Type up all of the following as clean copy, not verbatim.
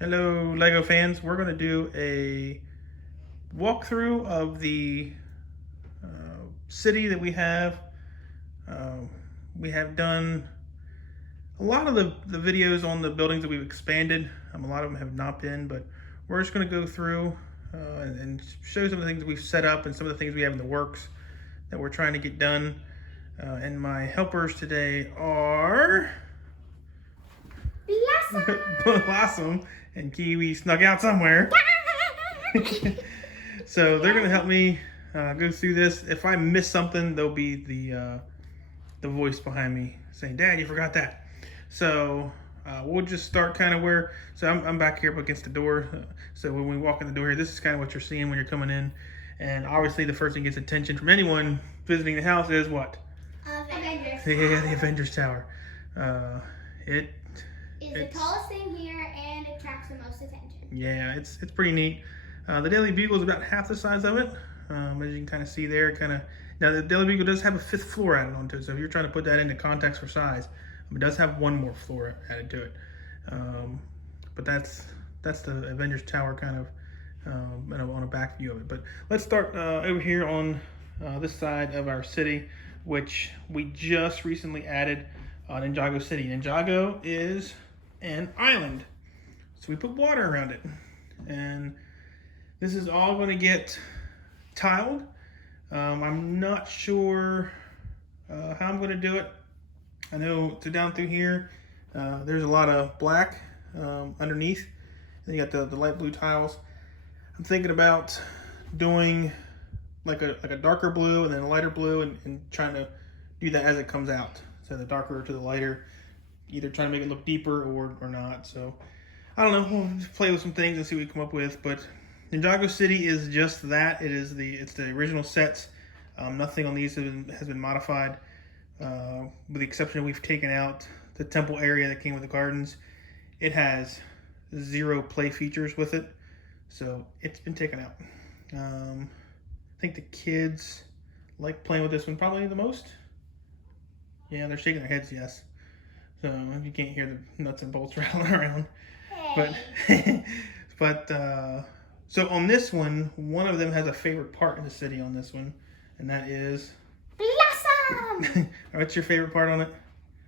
Hello, Lego fans. We're going to do a walkthrough of the city that we have. We have done a lot of the videos on the buildings that we've expanded. A lot of them have not been, but we're just going to go through and show some of the things that we've set up and some of the things we have in the works that we're trying to get done. And my helpers today are Blossom and Kiwi snuck out somewhere. So they're gonna help me go through this. If I miss something, there'll be the voice behind me saying, "Dad, you forgot that." So we'll just start kind of where. So I'm back here up against the door. So when we walk in the door here, this is kind of what you're seeing when you're coming in. And obviously, the first thing gets attention from anyone visiting the house is what? Avengers Yeah, Tower. the Avengers Tower. It's the tallest thing here and it attracts the most attention. Yeah, it's pretty neat. The Daily Bugle is about half the size of it, as you can kind of see there. Now the Daily Bugle does have a 5th floor added onto it, so if you're trying to put that into context for size, it does have one more floor added to it. But that's the Avengers Tower kind of on a back view of it. But let's start over here on this side of our city, which we just recently added Ninjago City. Ninjago is an island. So we put water around it. And this is all going to get tiled. I'm not sure how I'm going to do it. I know down through here, there's a lot of black underneath. Then you got the light blue tiles. I'm thinking about doing like a darker blue and then a lighter blue and trying to do that as it comes out. So the darker to the lighter, either trying to make it look deeper or not. So I don't know. We'll just play with some things and see what we come up with. But Ninjago City is just that. It's the original sets. Nothing on these has been modified, with the exception of we've taken out the temple area that came with the gardens. It has 0 play features with it, so it's been taken out. I think the kids like playing with this one probably the most. Yeah, they're shaking their heads yes. So you can't hear the nuts and bolts rattling around. But so on this one of them has a favorite part in the city on this one, and that is Blossom! What's your favorite part on it?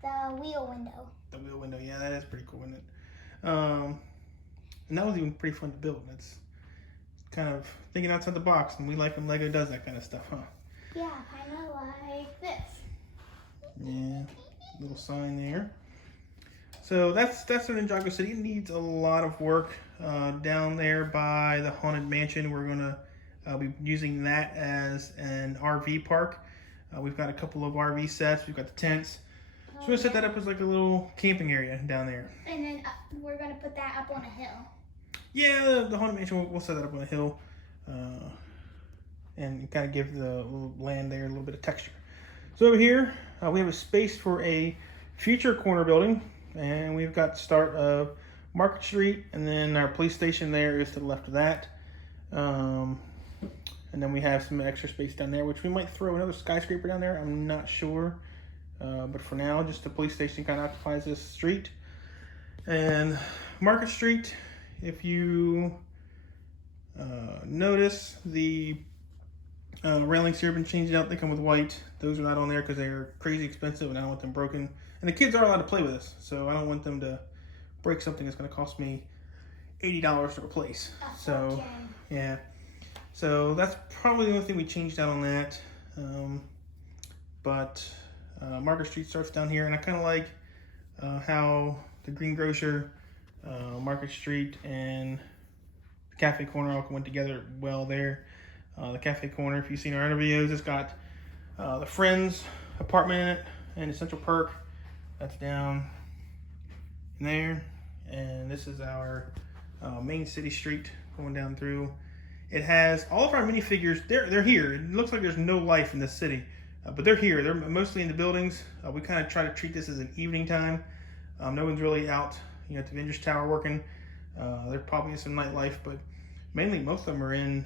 The wheel window. The wheel window, yeah, that is pretty cool, isn't it? And that was even pretty fun to build. It's kind of thinking outside the box, and we like when Lego does that kind of stuff, huh? Yeah, kind of like this. Yeah, little sign there. So that's the Ninjago City. It needs a lot of work. Down there by the Haunted Mansion, we're gonna be using that as an RV park. We've got a couple of RV sets. We've got the tents. So we're gonna set that up as like a little camping area down there. And then we're gonna put that up on a hill. Yeah, the Haunted Mansion, we'll set that up on a hill, and kind of give the little land there a little bit of texture. So over here, we have a space for a future corner building. And we've got the start of Market Street, and then our police station there is to the left of that. And then we have some extra space down there, which we might throw another skyscraper down there. I'm not sure. But for now, just the police station kind of occupies this street. And Market Street, if you notice, the railings here have been changed out. They come with white. Those are not on there because they're crazy expensive, and I don't want them broken. And the kids are allowed to play with this, so I don't want them to break something that's going to cost me $80 to replace. So, yeah. So that's probably the only thing we changed out on that. But Market Street starts down here, and I kind of like how the Green Grocer, Market Street, and the Cafe Corner all went together well there. The Cafe Corner, if you've seen our other videos, it's got the Friends apartment in it and the Central Perk. That's down in there. And this is our main city street going down through. It has all of our minifigures. They're here. It looks like there's no life in this city, but they're here. They're mostly in the buildings. We kind of try to treat this as an evening time. No one's really out, at the Avengers Tower working. There probably is some nightlife, but mainly most of them are in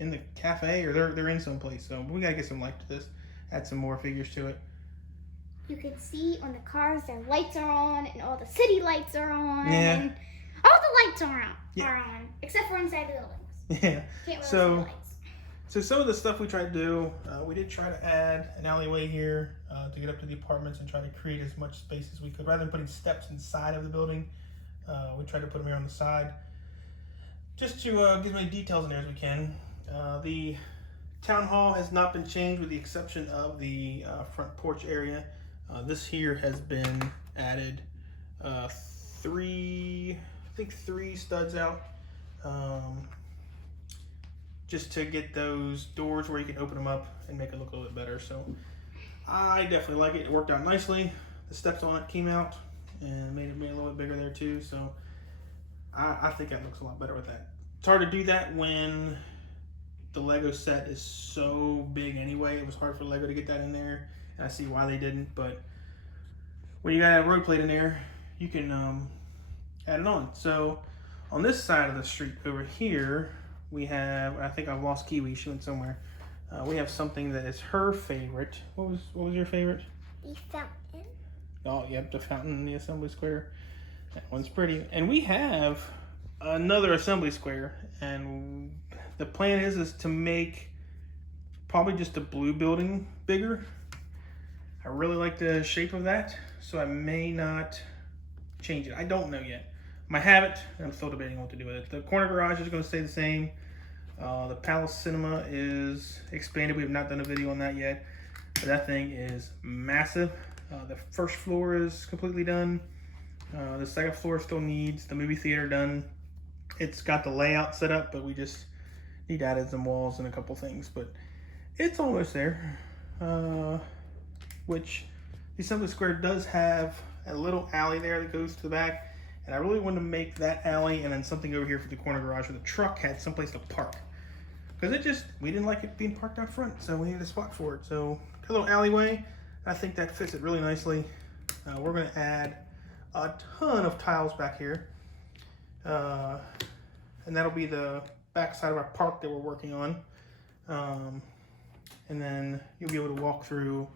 the cafe, or they're in someplace. So we gotta get some life to this. Add some more figures to it. You can see on the cars their lights are on and all the city lights are on. Yeah. And All the lights are on. Yeah. Are on, except for inside the buildings. Yeah. Can't really see the So, lights. so some of the stuff we tried to do, we did try to add an alleyway here to get up to the apartments and try to create as much space as we could. Rather than putting steps inside of the building, we tried to put them here on the side, just to get as many details in there as we can. The town hall has not been changed with the exception of the front porch area. This here has been added three studs out, just to get those doors where you can open them up and make it look a little bit better. So I definitely like it. It worked out nicely. The steps on it came out and made it a little bit bigger there too. So I think that looks a lot better with that. It's hard to do that when the Lego set is so big anyway. It was hard for Lego to get that in there, and I see why they didn't. But when you got a road plate in there, you can add it on. So on this side of the street over here, we have, I think I've lost Kiwi, she went somewhere. We have something that is her favorite. What was your favorite? The fountain. Oh, yep, the fountain in the assembly square. That one's pretty. And we have another assembly square, and the plan is to make probably just the blue building bigger. I really like the shape of that, so I may not change it. I don't know yet. I might have it, and I'm still debating what to do with it. The corner garage is going to stay the same. The Palace Cinema is expanded. We have not done a video on that yet, but that thing is massive. The first floor is completely done. The second floor still needs the movie theater done. It's got the layout set up, but we just need to add some walls and a couple things. But it's almost there. Which the assembly square does have a little alley there that goes to the back. And I really wanted to make that alley and then something over here for the corner garage where the truck had someplace to park. Because we didn't like it being parked out front, so we needed a spot for it. So, a little alleyway, I think that fits it really nicely. We're going to add a ton of tiles back here. And that'll be the back side of our park that we're working on. And then you'll be able to walk through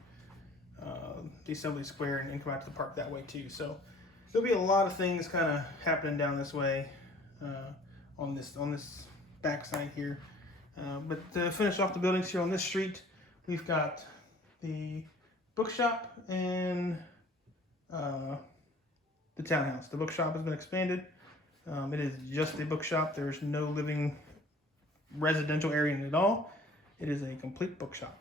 the assembly square and come out to the park that way too. So, there'll be a lot of things kind of happening down this way on this back side here. But to finish off the buildings here on this street, we've got the Bookshop and the Townhouse. The Bookshop has been expanded. It is just a bookshop. There's no living residential area in it at all. It is a complete bookshop.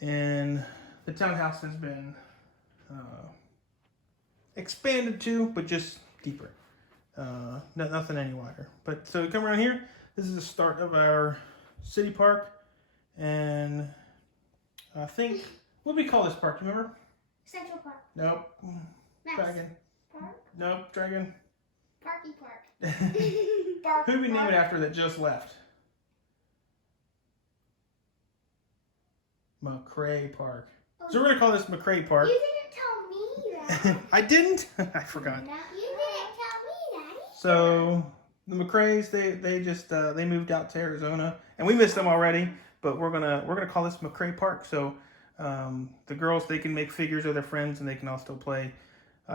And the Townhouse has been expanded too, but just deeper. Nothing any wider. But so we come around here. This is the start of our city park, and I think what do we call this park? Do you remember? Central Park. Nope. Max Dragon. Park. Nope. Dragon. Parky Park. Park. Who did we name it after that just left? MacRae Park. Oh, So we're gonna call this MacRae Park. You didn't tell me that. I didn't. I forgot. No, you didn't tell me that. So the MacRaes, they moved out to Arizona, and we missed them already. But we're gonna call this MacRae Park. So the girls, they can make figures of their friends, and they can all still play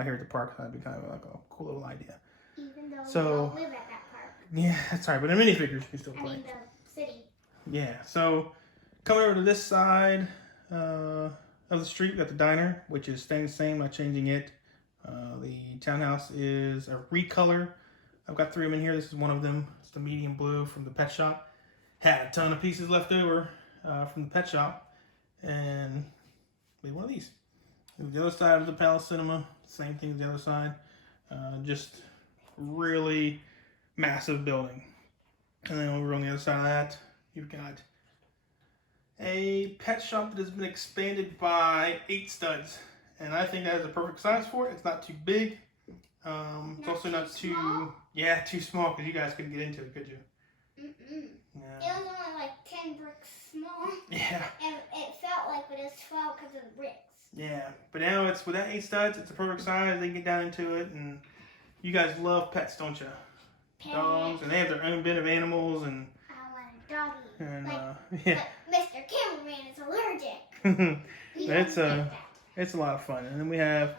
here at the park. That'd be kind of like a cool little idea. Even though So, we don't live at that park. Yeah, that's right. But in minifigures, you can still I play. mean the city. Yeah. So coming over to this side of the street, we got the diner, which is staying the same, not changing it. The Townhouse is a recolor. I've got 3 of them in here. This is one of them. It's the medium blue from the pet shop. Had a ton of pieces left over from the pet shop, and made one of these. And the other side of the Palace Cinema, same thing as the other side. Just really massive building. And then over on the other side of that, you've got a pet shop that has been expanded by 8 studs. And I think that is a perfect size for it. It's not too big. It's also not too small, because you guys couldn't get into it, could you? Mm-mm. Yeah. It was only like 10 bricks small. Yeah. And it felt like it was 12 because of the bricks. Yeah. But now it's with that 8 studs, it's a perfect size. They can get down into it, and you guys love pets, don't you? Pets. Dogs, and they have their own bin of animals, and I want a doggy. and yeah. But Mr. Cameraman is allergic. It's a lot of fun. And then we have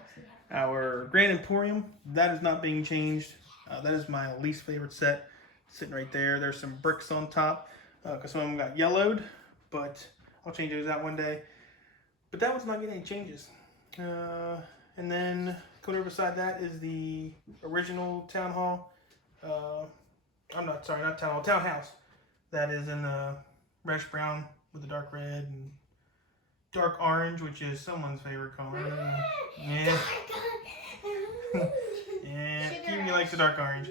our Grand Emporium. That is not being changed. That is my least favorite set, sitting right there. There's some bricks on top because some of them got yellowed, but I'll change those out one day. But that one's not getting any changes. And then coming over beside that is the original Town Hall. Not Town Hall, Townhouse. That is in reddish brown with the dark red and dark orange, which is someone's favorite color. Yeah. Yeah, Kiwi likes the dark orange.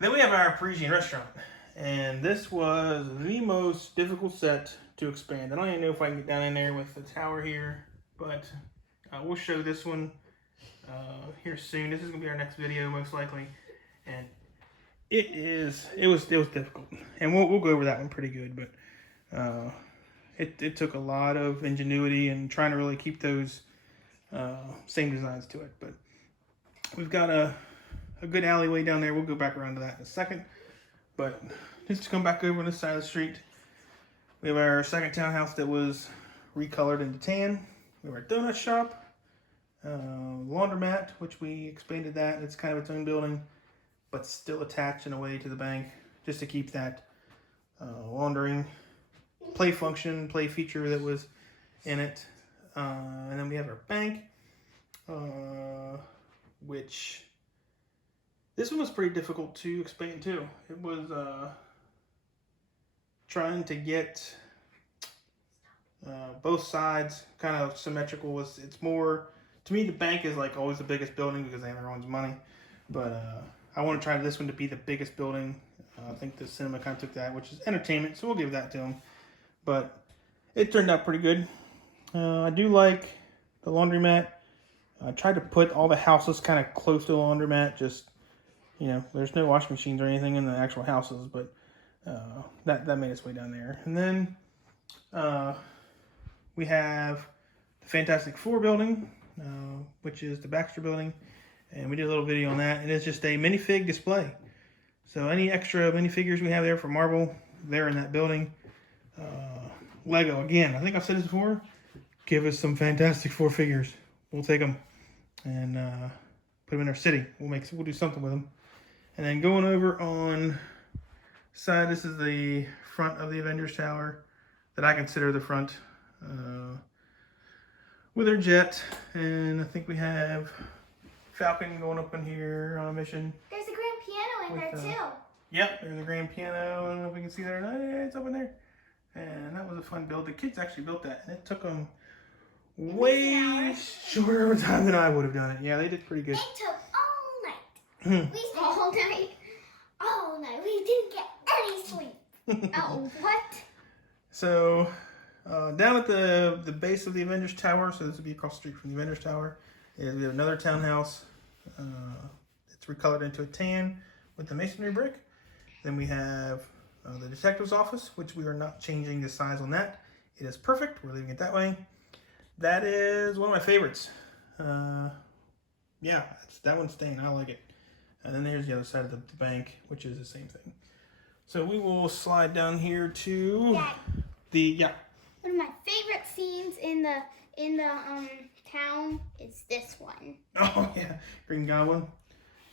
Then we have our Parisian Restaurant. And this was the most difficult set to expand. I don't even know if I can get down in there with the tower here, but we'll show this one here soon. This is gonna be our next video most likely, and it was difficult, and we'll go over that one pretty good. But it took a lot of ingenuity and trying to really keep those same designs to it. But we've got a good alleyway down there. We'll go back around to that in a second. But just to come back over on this side of the street, we have our second townhouse that was recolored into tan. We have our donut shop, laundromat, which we expanded that. It's kind of its own building, but still attached in a way to the bank, just to keep that laundering play feature that was in it. And then we have our bank, which this one was pretty difficult to expand too. It was trying to get both sides kind of symmetrical. It's more, to me, the bank is like always the biggest building because they have everyone's money. But I want to try this one to be the biggest building. I think the cinema kind of took that, which is entertainment, so we'll give that to them. But it turned out pretty good. I do like the laundromat. I tried to put all the houses kind of close to the laundromat. Just, there's no washing machines or anything in the actual houses, but that made its way down there. And then we have the Fantastic Four building, which is the Baxter building. And we did a little video on that. And it's just a minifig display. So any extra minifigures we have there for Marvel, they're in that building. Lego, again, I think I've said this before. Give us some Fantastic Four figures. We'll take them and put them in our city. We'll do something with them. And then going over on side, this is the front of the Avengers Tower that I consider the front, with our jet. And I think we have Falcon going up in here on a mission. There's a grand piano in there too. Yep, there's a grand piano. I don't know if we can see that or not. Yeah, it's up in there. And that was a fun build. The kids actually built that, and it took them way shorter time than I would have done it. Yeah, they did pretty good. It took all night. We stayed all night. All night. We didn't get any sleep. Oh, what? So, down at the base of the Avengers Tower, so this would be across the street from the Avengers Tower, is we have another townhouse. It's recolored into a tan with the masonry brick. Then we have the detective's office, which we are not changing the size on that. It is perfect. We're leaving it that way. That is one of my favorites. Yeah, that one's staying. I like it. And then there's the other side of the bank, which is the same thing. So we will slide down here to One of my favorite scenes in the town is this one. Oh yeah, Green Goblin,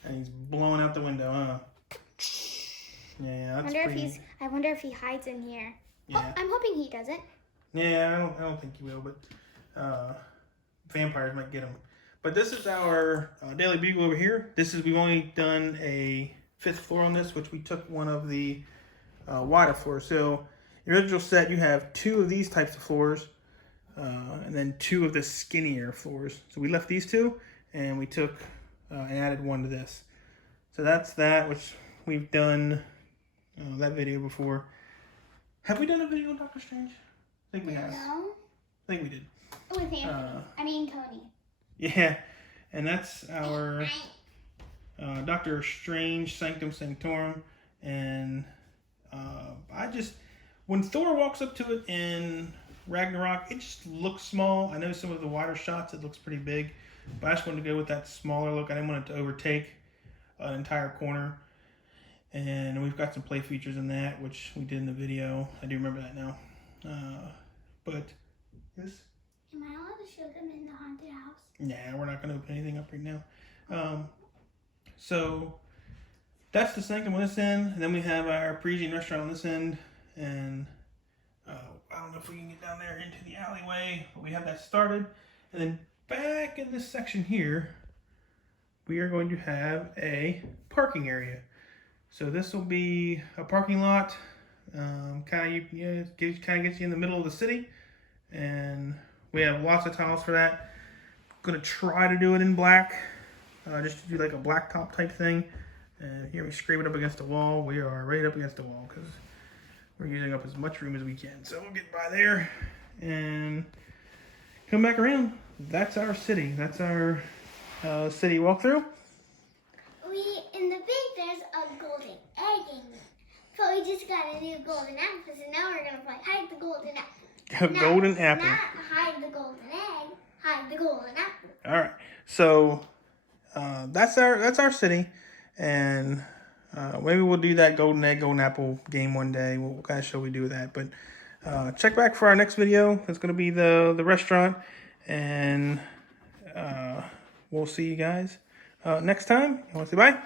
and he's blowing out the window, huh? Yeah, that's pretty. I wonder if he hides in here. Yeah. Oh, I'm hoping he doesn't. Yeah, I don't think he will, but vampires might get him. But this is our Daily Bugle over here. We've only done a 5th floor on this, which we took one of the wider floors. So the original set, you have 2 of these types of floors, and then 2 of the skinnier floors. So we left these 2, and we took and added 1 to this. So that's that, which we've done that video before. Have we done a video on Doctor Strange? I think we have. No. I think we did. With Anthony. Tony. Yeah, and that's our Doctor Strange Sanctum Sanctorum. And when Thor walks up to it in Ragnarok, it just looks small. I know some of the wider shots, it looks pretty big, but I just wanted to go with that smaller look. I didn't want it to overtake an entire corner. And we've got some play features in that, which we did in the video. I do remember that now. But yes. Am I allowed to show them in the haunted house? Nah, we're not going to open anything up right now. So that's the Sanctum on this end. And then we have our Parisian Restaurant on this end. And I don't know if we can get down there into the alleyway, but we have that started. And then back in this section here, we are going to have a parking area. So this will be a parking lot. Kind of gets you in the middle of the city. And we have lots of tiles for that. Gonna try to do it in black, just to do like a blacktop type thing. And here we scrape it up against the wall. We are right up against the wall because we're using up as much room as we can. So we'll get by there and come back around. That's our city. That's our city walkthrough. In the big, there's a golden egg in it. So we just got a new golden apple. So now we're gonna play hide the golden apple. Golden apple. Not hide the golden egg. Hide the golden apple. All right. So that's our city, and maybe we'll do that golden egg, golden apple game one day. What kind of show we do with that? But check back for our next video. It's gonna be the restaurant, and we'll see you guys next time. You want to say bye?